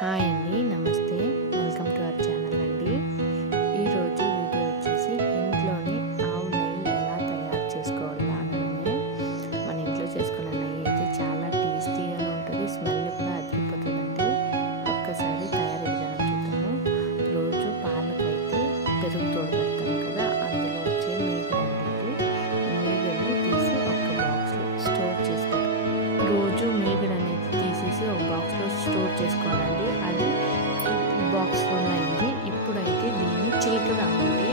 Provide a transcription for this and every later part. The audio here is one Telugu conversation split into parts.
హాయ్ అండి, నమస్తే. వెల్కమ్ టు అవర్ ఛానల్ అండి. ఈరోజు వీడియో వచ్చేసి ఇంట్లోనే ఆవు నెయ్యి ఎలా తయారు చేసుకోవాలా అనడమే. మన ఇంట్లో చేసుకున్న నెయ్యి అయితే చాలా టేస్టీగానే ఉంటుంది, స్మెల్ కూడా అదిరిపోతుందండి. ఒక్కసారి తయారీ విధానం చూద్దాము. రోజు పాలకైతే పెరుగు తోడబెడతాం కదా, అందులో వచ్చే మీగడని తీసి ఒక బాక్స్లో స్టోర్ చేసుకోవాలి. రోజు మీగడ అనేది తీసేసి ఒక బాక్స్లో స్టోర్ చేసుకోవాలండి. అది బాక్స్ ఫుల్ అయింది. ఇప్పుడైతే దీన్ని చిలకదామండి.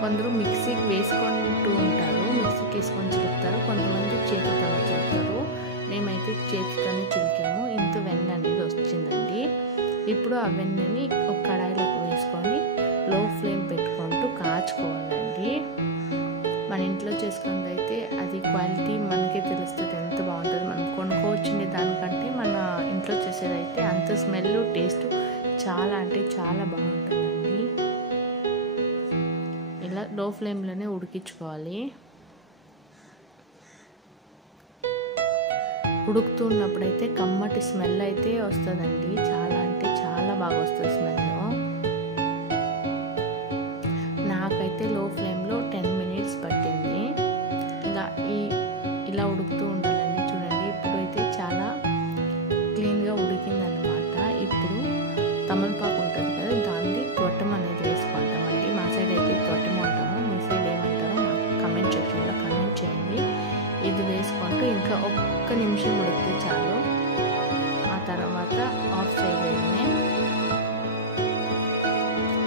కొందరు మిక్సీకి వేసుకుంటూ ఉంటారు, మిక్సీకి వేసుకొని చిలుకుతారు, కొంతమంది చేతితోనే చిలుకుతారు. మేమైతే చేతితోనే చిలికాము. ఇంత వెన్న అనేది వచ్చిందండి. ఇప్పుడు ఆ వెన్నని ఒక కడాయిలోకి వేసుకొని లో ఫ్లేమ్ పెట్టుకుంటూ కాచుకోవాలండి. మన ఇంట్లో చేసుకున్నది అయితే అది క్వాలిటీ మనకే తెలుస్తుంది, ఎంత బాగుంటుంది. మనం కొనుక్కోవచ్చిండే దానికంటే మన ఇంట్లో చేసేదైతే అంత స్మెల్, టేస్ట్ చాలా అంటే చాలా బాగుంటుందండి. ఇలా లో ఫ్లేమ్లోనే ఉడికించుకోవాలి. ఉడుకుతున్నప్పుడైతే కమ్మటి స్మెల్ అయితే వస్తుందండి. చాలా అంటే చాలా బాగా వస్తుంది స్మెల్. నాకైతే లో ఫ్లేమ్లో 10 minutes పట్టింది. ఇలా ఉడుకుతూ ఉండాలండి. చూడండి, ఇప్పుడైతే చాలా క్లీన్గా ఉడికిందనమాట. ఇప్పుడు తమలపాకు ఉంటుంది కదా, దాన్ని తొట్టం అనేది వేసుకుంటామండి. మా సైడ్ అయితే తొట్టం అంటాము, మీ సైడ్ ఏమంటారో నాకు కమెంట్ సెక్షన్లో కమెంట్ చేయండి. ఇది వేసుకుంటూ ఇంకా ఒక్క నిమిషం ఉడికితే చాలు. ఆ తర్వాత ఆఫ్ చేయగానే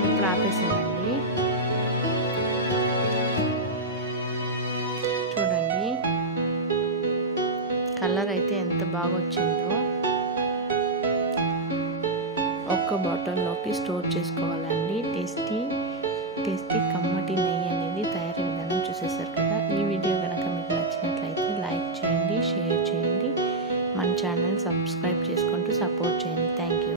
ఇప్పుడు ఆపేసానండి. చూడండి, కలర్ అయితే ఎంత బాగా వచ్చిందో. ఒక్క బాటిల్లోకి స్టోర్ చేసుకోవాలండి. టేస్టీ కమ్మటి నెయ్యి అనేది తయారీ విధానం చూసేసారు కదా. ఈ వీడియో కనుక మీకు నచ్చినట్లయితే లైక్ చేయండి, షేర్ చేయండి, మన ఛానల్ సబ్స్క్రైబ్ చేసుకుంటూ సపోర్ట్ చేయండి. Thank you.